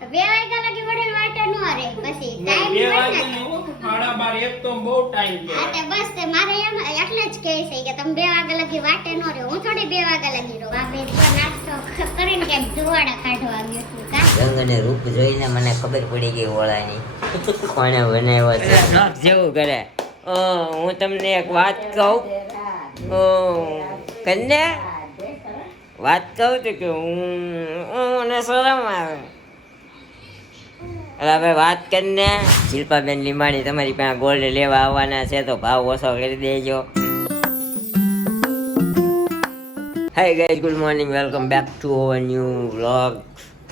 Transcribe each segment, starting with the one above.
2 વાગ્યા લગી વડે વાટે નો રે પછી ટાઈમ 2 વાગ્યા નો 12:30 એક તો બહુ ટાઈમ છે. હા તે બસ તે મારે એમ એટલે જ કહે છે કે તમે 2 વાગ્યા લગી વાટે નો રે. હું થોડી 2 વાગ્યા લગી રહું. આ બે તો નાસ્તો કરીને કે દુવાડા કાઢવા ગયો છું કા. રંગ અને રૂપ જોઈને મને ખબર પડી ગઈ ઓળાની કોણે બનાવ્યો છે. નખ જેવું કરે. હું તમને એક વાત કહું. કન્યા વાત કહું તો કે હું શરમ આવે. હવે વાત કરીને શિલ્પાબેન લીંબાણી તમારી પાસે ગોલ્ડ લેવા આવવાના છે તો ભાવ ઓછો કરી દેજો. Hi guys, good morning, welcome back to our new vlog.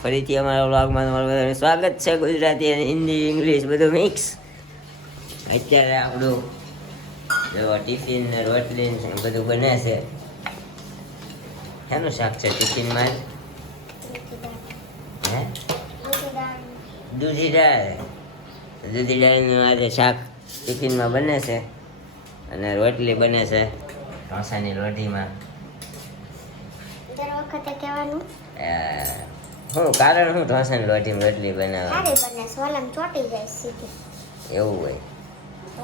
ફરીથી અમારા વ્લોગમાં તમારું બધાનું સ્વાગત છે. ગુજરાતી અને હિન્દી ઇંગ્લિશ બધું મિક્સ. અત્યારે આપણું જો ટિફિન ને રોટલી ને બધું બને છે. શેનું શાક છે ટિફિનમાં? હે દૂધી દાળનું આજે શાક ટિફિનમાં બને છે અને રોટલી બને છે ઢોસાની લોઢીમાં. દર વખતે કહેવાનું હું કારણ હું ઢોસાની લોઢીમાં રોટલી બનાવવા? સારી બને સોલમ ચોટી જાય સીધી. એવું હોય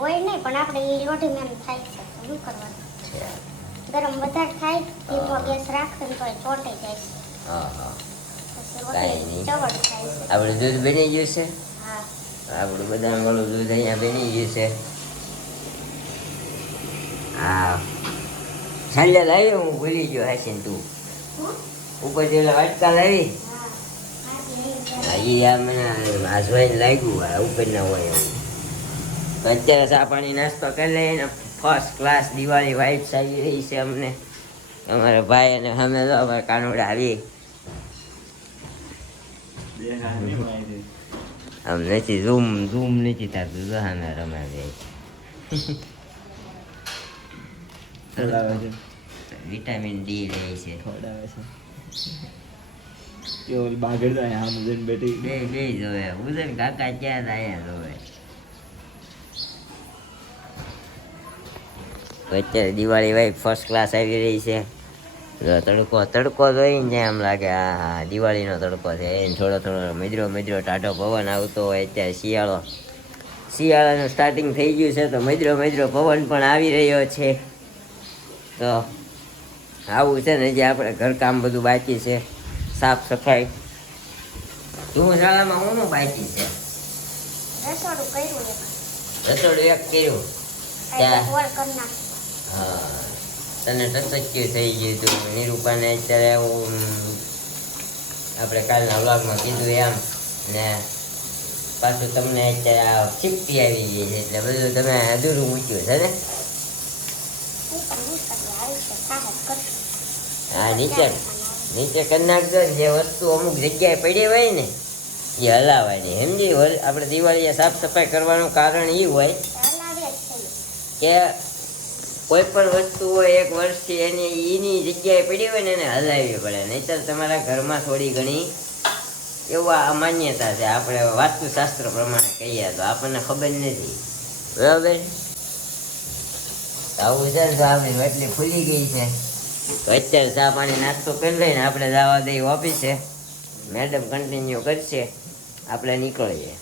હોય નહીં પણ આપણે એ લોઢી મેં થાય છે તો શું કરવાનું? ગરમ વધારે થાય ધીમો ગેસ રાખે ને તોય ચોટી જાય છે. હા હા પછી કાંઈ રોટલી નહીં. ચવડ થાય છે. આપણું દૂધ બની ગયું છે. હા આપણું બદામ વાળું દૂધ અહીંયા બની ગયું છે. હા સાંજે લાવી હું ભૂલી ગયો હાસીન તું ઉપર જેલા વાટકા લાવી. એ આ મને આસવાઈને લાગ્યું આ ઉપર ના હોય એવું. તો અત્યારે ચા પાણી નાસ્તો કરી લઈને ફર્સ્ટ ક્લાસ દિવાળી વાઇબ્સ આવી રહી છે અમને. અમારા ભાઈ અને અમે તો અમારા કાનોડા આવી આમ નથી ઝૂમ નથી થતું તો અમે રમાડે વિટામિન ડી લે છે. બે જોવે ઉદન કાકા ક્યાં આયા જોવે. અત્યારે દિવાળી વાઈ ફર્સ્ટ ક્લાસ આવી રહી છે. તડકો જોઈને એમ લાગે હા હા દિવાળીનો તડકો છે. એને થોડો મજરો ટાઢો પવન આવતો હોય. અત્યારે શિયાળાનું સ્ટાર્ટિંગ થઈ ગયું છે તો મજરો પવન પણ આવી રહ્યો છે. તો આવું છે ને જે આપણે ઘરકામ બધું બાકી છે, સાફ સફાઈ. તું શાળામાં હું બાકી છે? રસોડું કર્યું રસોડું એક કર્યું. એટલે ગોળ કરી નાખ. હા તને ટચક્યું થઈ ગયું હતું. નિરૂપાને અત્યારે હું આપણે કાલના વ્લોગમાં કીધું એમ ને પાછું તમને અત્યારે ચીપટી આવી ગઈ છે એટલે બધું તમે અધૂરું મૂક્યું છે ને. હા નીચે કરી નાખજો. જે વસ્તુ અમુક જગ્યાએ પડી હોય ને એ હલાવવાની સમજી. આપણે દિવાળીએ સાફ સફાઈ કરવાનું કારણ એ હોય કે કોઈ પણ વસ્તુ હોય એક વર્ષથી એની જગ્યાએ પડી હોય ને એને હલાવવી પડે. નહીંતર તમારા ઘરમાં થોડી ઘણી એવા માન્યતા છે. આપણે વાસ્તુશાસ્ત્ર પ્રમાણે કહીએ તો આપણને ખબર નથી બરાબર. આવું છે ને તો આપણી રોટલી ફૂલી ગઈ છે તો અત્યારે ચા પાણી નાસ્તો કરી લઈને આપણે જવા દઈએ ઓફિસે. મેડમ કન્ટિન્યુ કરશે, આપણે નીકળીએ.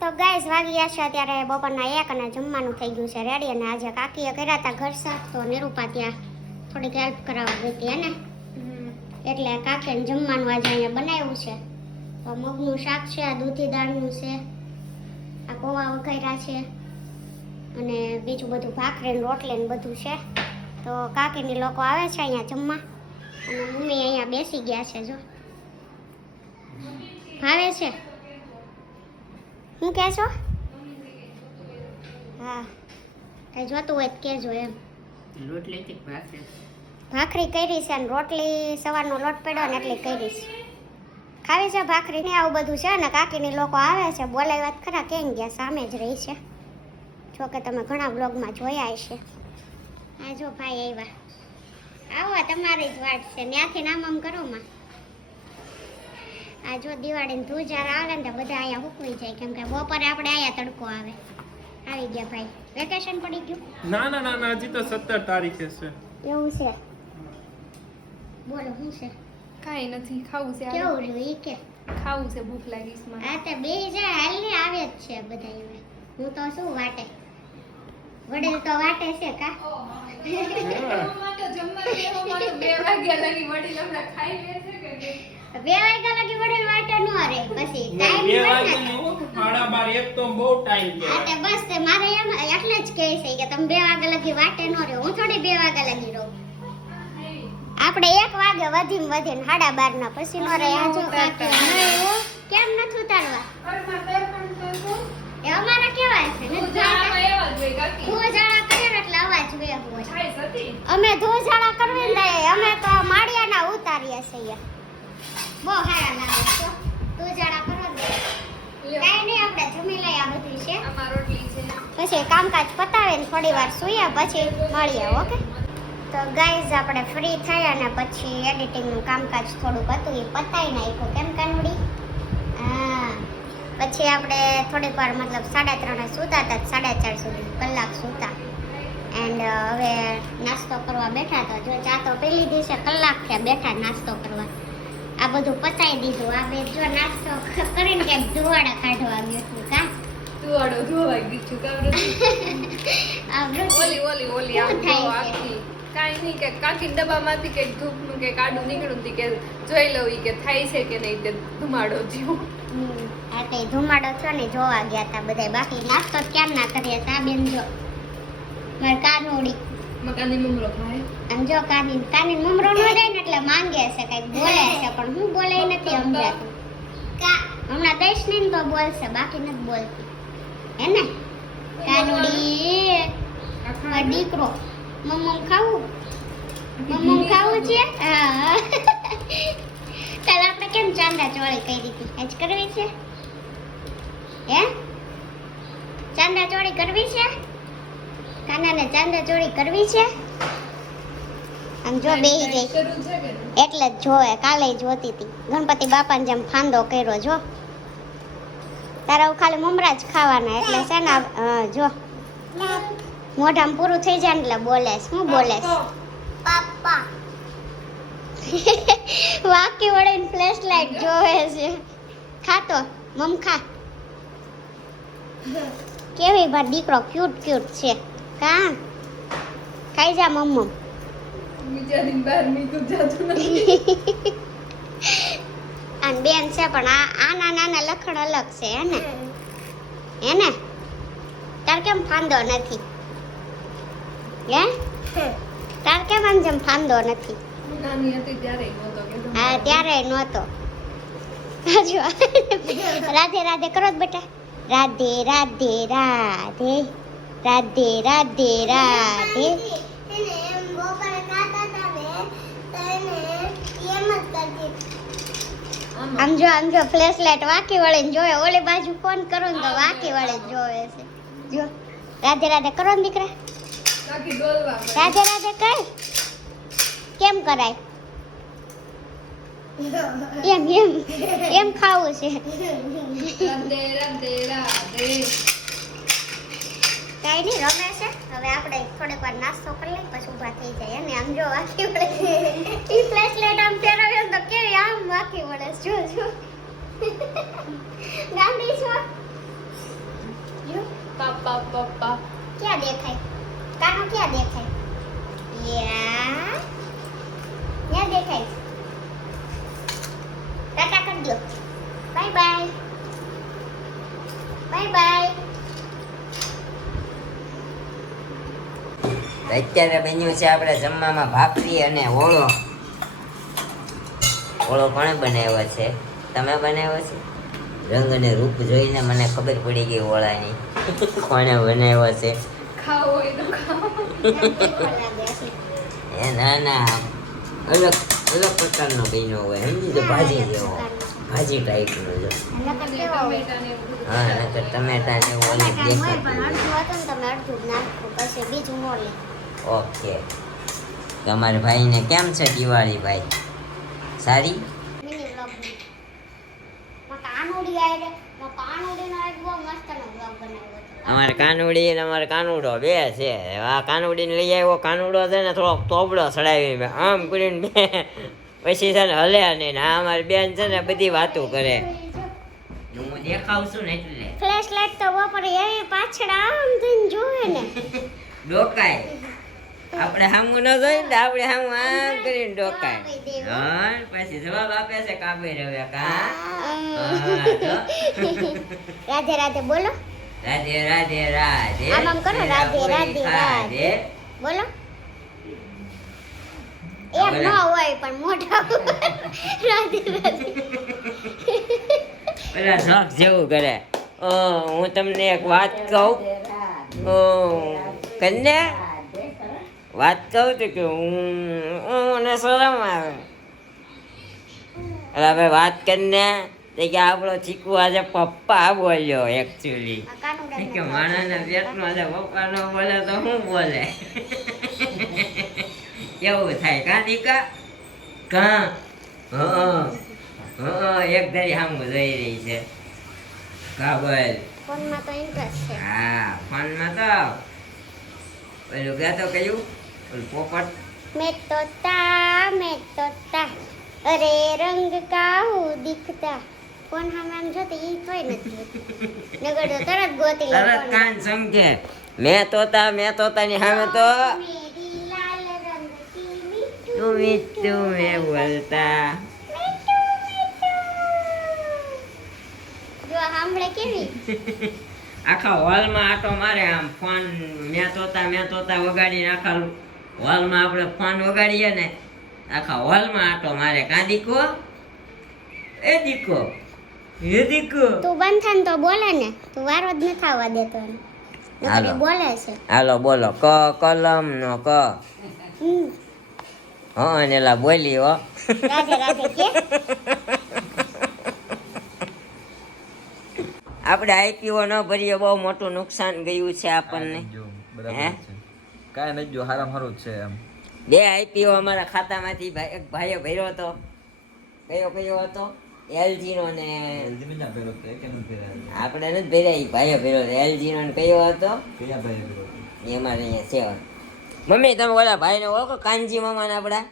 તો ગાઈસ વાગ્યા છે અત્યારે બપોરના 1 અને જમવાનું થઈ ગયું છે રેડી. અને આજે કાકીએ કર્યા હતા ઘર સાફ તો નિરૂપા ત્યાં થોડીક હેલ્પ કરાવવા ગઈ હતી એને એટલે કાકીને જમવાનું આજે અહીંયા બનાવ્યું છે. તો મગનું શાક છે, આ દૂધી દાળનું છે, આ પૌવા વઘાર્યા છે અને બીજું બધું ભાખરી ને રોટલી ને બધું છે. તો કાકીની લોકો આવે છે અહીંયા જમવા અને મમ્મી અહીંયા બેસી ગયા છે. જો ભાવે છે શું કહે છો? હા કઈ જોતું હોય તો કહેજો એમ. ભાખરી કરી છે અને રોટલી સવારનો લોટ પડ્યો ને એટલી કરી છે. ખાવી છે ભાખરી ને આવું બધું છે ને કાકીની લોકો આવે છે. બોલાવી વાત ખરા કેમ ગયા સામે જ રહી છે. જો કે તમે ઘણા બ્લોગમાં જોયા હશે. હા જો ભાઈ આવ્યા. આવો તમારી જ વાત છે. ત્યાંથી નામ આમ કરો માં. આ જો દિવાળીની ધૂજાર આવે ને તો બધા અહીંયા હુકવી જાય કેમ કે બપોરે આપણે અહીંયા તડકો આવે. આવી ગયા ભાઈ. વેકેશન પડી ગયું? ના હજી તો 17 તારીખે છે. એવું છે? બોલો શું છે? કાંઈ નથી ખાવું છે. કેવું રહ્યું ઈ કે? ખાવું છે, ભૂખ લાગી છે મને. આ તે બે જાય હાલ ને આવે જ છે બધા હવે. હું તો શું વાટે વડીલ તો વાટે છે કા માટે જમવા બેહવા માટે 2 વાગ્યા લગી વડીલ હમણાં ખાઈ લે છે કે નહીં? 2 વાગ્યા લગી વડીલ વાટે નો રે પછી બે ટાઈમ વાગે ને હો, 12:30 એક તો બહુ ટાઈમ હા તે કહેવાય. બસ તે મારે એમ એટલે જ કહે છે કે તમે 2 વાગ્યા લગી વાટે નો રહ્યો. હું થોડી 2 વાગ્યા લગી રહું. આપણે 1 વાગે વધીને 12:30 ના પછી નો રહે. આ જો કાકી નહીં હો. કેમ નથી ઉતારવા? અરે મારે તાર પણ તો શું? એ અમારા કેવા છે ને ઉજાળામાં એવા જ હોય કાકી. ધોજાળા કરે ને એટલે અવાજ બે હોય. છાય સતી. અમે ધોજાળા કરવી ને અમે તો માળિયાના ઉતારીએ છીએ. બહુ સારા લાગે છો ધોજાળા કરો ને. કાંઈ નહીં આપણે જમી લઈએ આ બધું છે. આમાં રોટલી છે. પછી કામકાજ પતાવીને થોડી વાર સૂઈએ પછી મળીએ ઓકે. તો ગાઈઝ આપણે ફ્રી થયા ને પછી એડિટિંગનું કામકાજ થોડુંક હતું એ પતાવી નાખ્યું કેમ કાનુડી. હા પછી આપણે થોડીક વાર મતલબ 3:30 સૂતા હતા 4:30 સુધી કલાક સૂતા. એન્ડ હવે નાસ્તો કરવા બેઠા તો જો ચા તો પી લીધી છે કલાક થયા બેઠા નાસ્તો કરવા. આ બધું પતાવી દીધું. આ બે જો નાસ્તો કરીને કંઈક ધુવાડા કાઢવા ગયું હતું કા તુવાડો ધોવાઈ ગયું છે કાવડો. આ વૃત્તિ. ઓલી આમ શું જો થાય છે? આખી કાંઈ નહીં કે કાકી ડબ્બામાંથી કંઈક ધૂપનું કે કાડું નીકળ્યું હતું કે જોઈ લઉં ઈ કે થાય છે કે નહીં તે ધુમાડો થયો. હા તે ધુમાડો થયો ને જોવા ગયા હતા બધા. બાકી નાસ્તો કેમ ના કરીએ તા બેન જો મારી કાનુડી મકાની મમરો ખાય. આમ જો કાની મમરો ન જાય ને એટલે માંગે છે કઈક બોલે છે પણ હું બોલે ઈ નથી સમજાતું. હમણાં દઈશ ને તો બોલશે બાકી નથી બોલતી હે ને કાનુડી. મારો દીકરો મમ્મ ખાવું છે. હા કાલ આપણે કેમ ચાંદા ચોળી કરી હતી આજ કરવી છે હે? ચાંદા ચોળી કરવી છે? કાનાને ચાંદા ચોળી કરવી છે? આમ જો બેહી ગઈ શરૂ છે કે નહીં? એટલે જ જોવે. કાલે જોતી હતી ગણપતિ બાપાને જેમ ફાંદો કર્યો જો. તારા ખાલી મમરા જ ખાવાના એટલે છે ને જો મોઢામાં પૂરું થઈ જાય ને એટલે બોલે શું બોલે પાપા વાકી વળીને ફ્લેશ લાઈટ જોવે છે. ખાતો મમ ખા. કેવી ભાઈ દીકરો ક્યુટ છે કા ખાઈ જા મમ્મ. બિચારીને બહાર નીકળ જાતું નથી. અને બેન છે પણ આના નાના લખણ અલગ છે હે ને તાર કેમ ફાંદો નથી હે? તાર કેમ આમ જેમ ફાંદો નથી? નાની હતી ત્યારે નહોતો કે હા ત્યારે નહોતો. જો રાધે રાધે કરો જ બેટા. રાધે રાધે રાધે રાધે રાધે રાધે. આમ જો ફ્લેશ લાઈટ વાકી વળીને જોવે. ઓલી બાજુ ફોન કરો ને તો વાકી વળીને જોવે છે જો. રાધે રાધે કરો ને દીકરા. કાકી ડોલવા મળે. રાધે રાધે કર. કેમ કરાય? એમ ખાવું છે. રાધે રાધે રાધે. કાંઈ નહીં રમે છે. હવે આપણે થોડીક વાર નાસ્તો કરી લઈએ પછી ઊભા થઈ જાય અને આમ જો વાકી વળે. ઈ ફ્લેશ લાઈટ આમ ફેરવ્યો તો કેવી આમ વાકી વળે જો ગાંધી છો જો. પાપા પપ્પા ક્યાં દેખાય? કાનો ક્યાં દેખાય? યા ક્યાં દેખાય? ટાટા કરી દો. Bye bye. Bye bye. અત્યારે બન્યું છે આપણે જમવામાં ભાખરી અને ઓળો. ઓળો કોણે બનાવ્યો છે? તમે બનાવ્યો છે? રંગ અને રૂપ જોઈને મને ખબર પડી ગઈ ઓળાની કોણે બનાવ્યો છે. ખાઓ હોય તો ખાઓ. એ ના ના અલગ અલગ પ્રકારનો બન્યો હોય સમજી તો ભાજી જેવો ભાજી ટાઈપનો જો. ટમેટાને એવું બધું. હા નકર ટમેટા ને ઓલી દેખાતું હોય. અડધું નાખું પછી બીજું મોલી. ઓકે તમારા ભાઈને કેમ છે દિવાળી ભાઈ? સારી? મિની વ્લોગ કાનુડી આવે કાનુડીનો એક બહુ મસ્તનો વ્લોગ બનાવ્યો હતો. અમારે કાનુડી અને અમારે કાનુડો બે છે. આ કાનુડીને લઈ આવ્યો. કાનુડો છે ને થોડોક તોબડો ચડાવી આમ કરીને બે પછી છે ને હલે નહીં ને આ અમારી બેન છે ને બધી વાતો કરે હું દેખાવ છું ને એટલે ફ્લેશ લાઈટ તો બપોરે એવી પાછળ આમ થઈને જોવે ને ડોકાય આપણે સામું ન જોઈએ ને આપણે સામું આમ કરીને ડોકાય હા પછી જવાબ આપે છે કાબે રવે કા રાધે રાધે બોલો રાધે રાધે રાધે આમ આમ કરો, રાધે રાધે રાધે. બોલો એમ ન હોય પણ મોઢા રાધે રાધે પેલા શોખ જેવું કરે હું તમને એક વાત કહું કન્યા વાત કહું તો કે મને શરમ આવે અરે હવે વાત કરીને તે કે આપણો ચીકુ આજે પપ્પા બોલ્યો એકચ્યુઅલી કે માણસના પેટમાં આજે પપ્પા ન બોલે તો શું બોલે કેવું થાય કા દીકા કા એક ધારી સામું જોઈ રહી છે કા બોલ ફોનમાં તો ઇન્ટરેસ્ટ છે. હા ફોનમાં તો પેલું ગાતો કયું પેલું પોપટ मैं तोता अरे रंग काहू दिखता कौन हम आम જોતે ઈ કોઈ નથી જોતું. નગર તો તરત ગોતી લે તરત કાન સમજે મેં તોતાની સામે તો મેરી લાલ રંગ કી મીઠું તું મીઠું મેં બોલતા જો સાંભળે કેવી આખા હોલમાં આટો મારે આમ ફોન મેં તોતા વગાડીને આખા હોલમાં આપણે ફોન વગાડીએ ને આખા હોલમાં આટો મારે કા દીકો એ દીકો તું બંધ થાય ને તો બોલે ને તું વારો જ ન થવા દેતો એને. નકર હાલો. એ બોલે છે હાલો બોલો ક કલમ નો ક હમ. હા ને એલા બોલી હો રાધે રાધે કે આપણે આઈપીઓ ન ભરીએ બહુ મોટું નુકસાન ગયું છે આપણને હે કાંઈ નથી જો હારામ હારું જ છે એમ 2 આઈપીઓ અમારા ખાતામાંથી એક ભાઈઓ ભર્યો હતો કયો હતો એલજી નો ને LG ના ભેરો તો એકે નથી ભેરા આપણે નથી ભર્યા ઈ ભાઈઓ ભર્યો હતો એલજી નો ને કયો હતો કયા ભાઈ ભેરો એ અમારે અહીંયા છે મમ્મી તમે ઓલા ભાઈને ઓળખો કાનજી મામા ને આપડા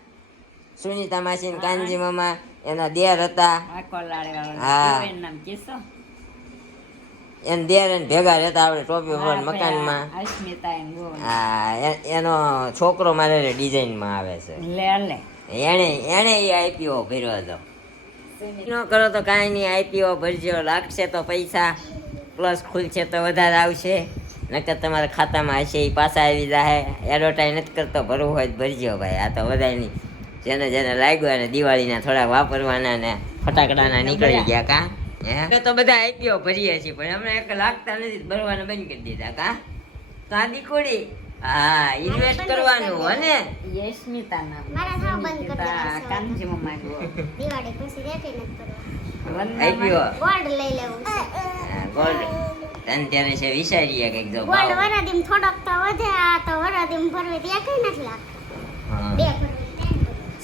સુનીતા માસી ને કાનજી મામા એના દેર હતા હા એને દેર એને ભેગા રહેતા આપણે ટોપી ઉપર મકાનમાં હા એનો છોકરો મારે ડિઝાઇનમાં આવે છે એને એ આઈપીઓ ભર્યો હતો ન કરો તો કાંઈ નહીં આઈપીઓ ભરજો લાગશે તો પૈસા પ્લસ ખુલશે તો વધારે આવશે નકર તમારા ખાતામાં હશે એ પાછા આવી જાય એડવર્ટાઈઝ નથી કરતો ભરવું હોય તો ભરજો ભાઈ આ તો વધારે નહીં જેને લાગ્યું અને દિવાળીના થોડાક વાપરવાના ને ફટાકડાના નીકળી ગયા કા હે તો બધા આઈપીઓ ભરીએ છીએ પણ હમણાં એક લાગતા નથી ભરવાના બંધ કરી દીધા કા તો આ દીકુડી હા ઇન્વેસ્ટ કરવાનું હો ને મારા સાવ બંધ કરી દેવા છે. દિવાળી પછી રેટી નથી કરવા આઈપીઓ ગોલ્ડ લઈ લેવું છે. ગોલ્ડ તને ત્યારે છે વિચારીએ કંઈક જો ગોલ્ડ ભાવ વરાદીમ થોડોક તો વધે આ તો વરાદીમ ભરવી ત્યાં કઈ નથી લાગતું. હા. બે ભરવી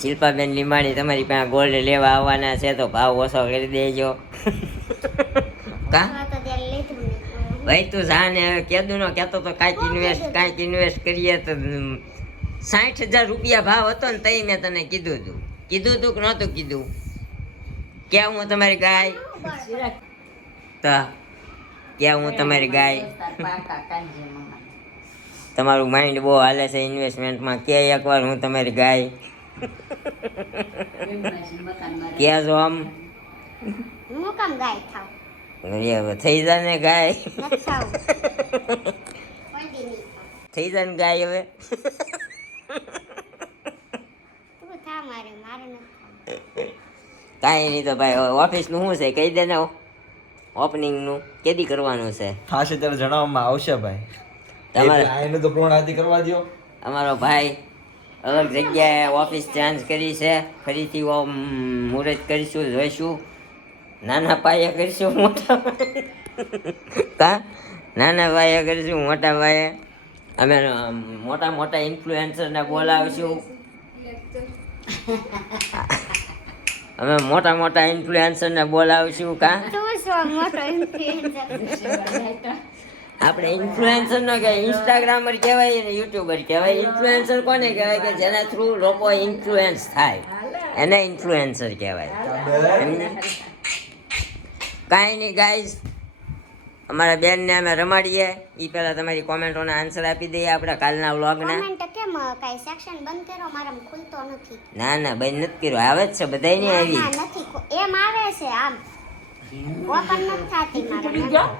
શિલ્પાબેન લીંબાણી તમારી પાસે ગોલ્ડ લેવા આવવાના છે તો ભાવ ઓછો કરી દેજો કા તો ત્યારે લીધું નહીં. ભાઈ તું જાને હવે કેદું નો કહેતો તો કાંઈક ઇન્વેસ્ટ કરીએ તો 60,000 રૂપિયા ભાવ હતો ને તઈ મેં તને કીધું તું કે નહોતું કીધું ક્યાં હું તમારી ગાય તો ક્યાં હું તમારી ગાય તમારું માઇન્ડ બહુ હાલે છે ઇન્વેસ્ટમેન્ટમાં કે એકવાર હું તમારી ગાય ક્યાં જો આમ હું કામ ગાય થાવ હવે થઈ જા ને ગાય નથી થાવું. કોઈ દી નહીં થાવ. થઈ જા ને ગાય હવે તું થા મારે નથી થાવું. કાંઈ નહીં તો ભાઈ ઓફિસનું શું છે કહી દે ને ઓપનિંગનું કેદી કરવાનું છે થશે ત્યારે જણાવવામાં આવશે ભાઈ તમારે આનું તો પૂર્ણાહુતિ કરવા દ્યો અમારો ભાઈ અલગ જગ્યાએ ઓફિસ ચેન્જ કરી છે ફરીથી મુહૂર્ત કરીશું જોઈશું નાના પાયે કરીશું મોટા પાયે કા નાના પાયે કરીશું મોટા પાયે અમે મોટા ઇન્ફ્લુએન્સરને બોલાવીશું અમે મોટા ઇન્ફ્લુએન્સરને બોલાવીશું કા તું શું મોટો influencer? આપણે ઇન્ફ્લુએન્સર નો કે ઇન્સ્ટાગ્રામર કહેવાય ને યુટ્યુબર કહેવાય ઇન્ફ્લુએન્સર કોને કહેવાય કે જેના થ્રુ લોકો ઇન્ફ્લુએન્સ થાય એને ઇન્ફ્લુએન્સર કહેવાય. કાંઈ નહીં ગાઈઝ, અમારા બેનને અમે રમાડીએ એ પહેલાં તમારી કોમેન્ટોને આન્સર આપી દઈએ આપણે કાલના વ્લોગના. કોમેન્ટ કેમ કાઈ સેક્શન બંધ કર્યો મારામાં ખુલતો નથી. ના ના બંધ નથી કર્યો, આવે જ છે બધાયને આવી. ના નથી એમ આવે છે આમ ઓપન નથી થાતી મારામાં.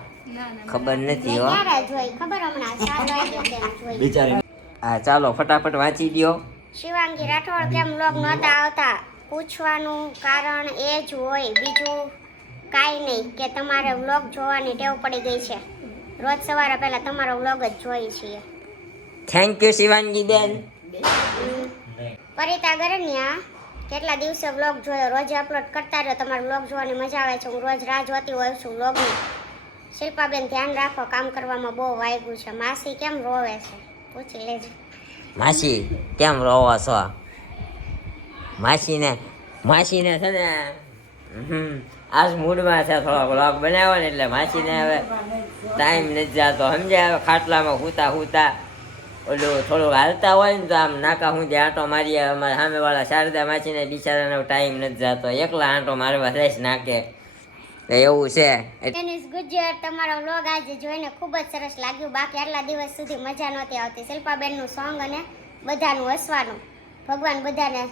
ખબર નથી હો. ક્યારે જોઈ ખબર હમણાં 4 વાગ્યે તેમ જોઈ. બિચારી હા ચાલો ફટાફટ વાંચી દો. શિવાંગી રાઠોડ કેમ વ્લોગ નહોતા આવતા? પૂછવાનું કારણ એ જ હોય, બીજું કાંઈ નહીં કે તમારે વ્લોગ જોવાની ટેવ પડી ગઈ છે. રોજ સવારે પહેલા તમારો વ્લોગ જ જોઈએ છીએ. થેન્ક યુ શિવાંગી બેન. પરિતા ગરનિયા કેટલા દિવસે વ્લોગ જોયો, રોજ અપલોડ કરતા રહ્યો. તમારો વ્લોગ જોવાની મજા આવે છે, હું રોજ રાહ જોતી હોઉં છું વ્લોગની. શિલ્પાબેન ધ્યાન રાખો, કામ કરવામાં બહુ વાગ્યું છે. માસી કેમ રોવે છે પૂછી લેજો. માસી કેમ રોવો છો? માસીને છે ને આજ મૂડમાં છે, થોડો વ્લોગ બનાવ્યો ને એટલે માસીને હવે ટાઈમ નથી જતો, સમજ્યા? હવે ખાટલામાં હુતા ઓલું થોડુંક હાલતા હોય ને તો આમ નાકા હું આંટો મારીએ. અમારા સામેવાળા શારદા માસીને બિચારાનો ટાઈમ નથી જતો, એકલા આંટો મારવા રેસ નાખે એવું છે. ટેનિસ ગુજર તમારો વ્લોગ આજે જોઈને ખૂબ જ સરસ લાગ્યું. બાકી આટલા દિવસ સુધી મજા નહોતી આવતી. શિલ્પાબેનનું સોંગ અને બધાનું હસવાનું. ભગવાન બધાને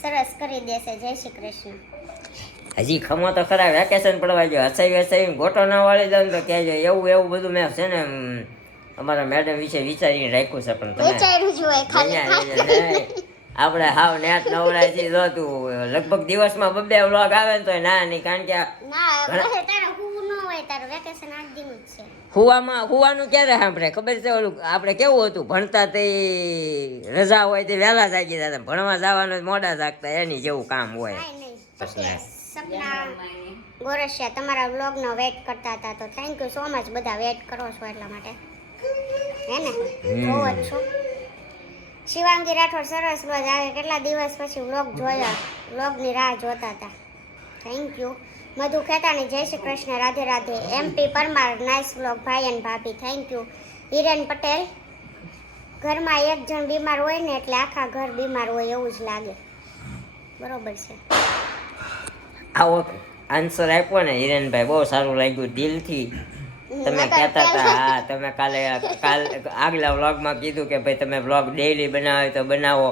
સરસ કરી દેશે. જય શ્રી કૃષ્ણ. હજી ખમો તો ખરા, વેકેશન પડવા ગયો. હસાવી ગોટો ના વાળી દઉં તો કહેજો. એવું બધું મેં છે ને અમારા મેડમ વિશે વિચારીને રાખ્યું છે. પણ તમે વિચાર્યું જ હોય ખાલી. આપણે હાવ નેટ નવરાય થી જોતું લગભગ દિવસમાં 2 વ્લોગ આવે ને તો ના નહીં, કારણ કે ના તારે હું ન હોય, તારું વેકેશન 8 દિનનું જ છે. હુવાનું ક્યારે સાંભળે ખબર છે? ઓલું આપણે કેવું હતું ભણતા તે રજા હોય તે વહેલા જાગી જતા, ભણવા જવાનું મોડા જાગતા, એની જેવું કામ હોય. કાંઈ નહીં. સપના ગોરસિયા તમારા વ્લોગનો વેઇટ કરતા હતા, તો થેન્ક યુ સો મચ. બધા વેઇટ કરો છો એટલા માટે, હે ને? જોવો જ છો. શિવાંગી રાઠોડ સરસ વ્લોગ આવે, કેટલા દિવસ પછી વ્લોગ જોયા, વ્લોગની રાહ જોતા હતા. Thank you. મધુ ખેતાણી જય Shri Krishna, Radhe Radhe. MP Parmar nice vlog ભાઈ અને ભાભી, થેન્ક યુ. હિરેન પટેલ ઘરમાં એક જણ બીમાર હોય ને એટલે આખા ઘર બીમાર હોય એવું જ લાગે. બરોબર છે. આવો આન્સર આપ્યો ને હિરેનભાઈ, બહુ સારું લાગ્યું દિલથી. તમે કહેતા હતા, હા તમે કાલ આગલા વ્લોગમાં કીધું કે ભાઈ તમે વ્લોગ ડેઈલી બનાવો તો બનાવો,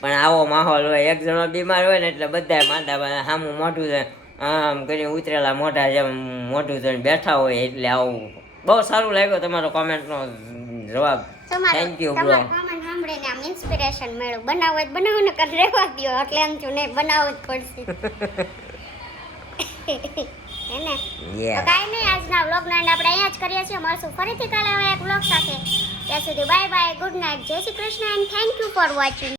પણ આવો માહોલ હોય, એક જણો બીમાર હોય ને એટલે બધા માંદા સામું મોઢું છે આમ કરીને ઉતરેલા મોઢા જેમ મોઢું જોઈને બેઠા હોય, એટલે આવું બહુ સારું લાગ્યો તમારો કોમેન્ટનો જવાબ. Thank you bro. તમારું કોમેન્ટ સાંભળીને આમ ઇન્સ્પિરેશન મળ્યું. બનાવો જ બનાવો ને કર રહેવા દો, એટલે એમ છું નહીં બનાવવું જ પડશે. હે ને? તો કાંઈ નહીં, આજના વ્લોગનો એન્ડ આપણે અહીંયા જ કરીએ છીએ. મળશું ફરીથી કાલે હવે એક વ્લોગ સાથે. ત્યાં સુધી બાય બાય, ગુડ નાઇટ, જય Shri Krishna and thank you for watching.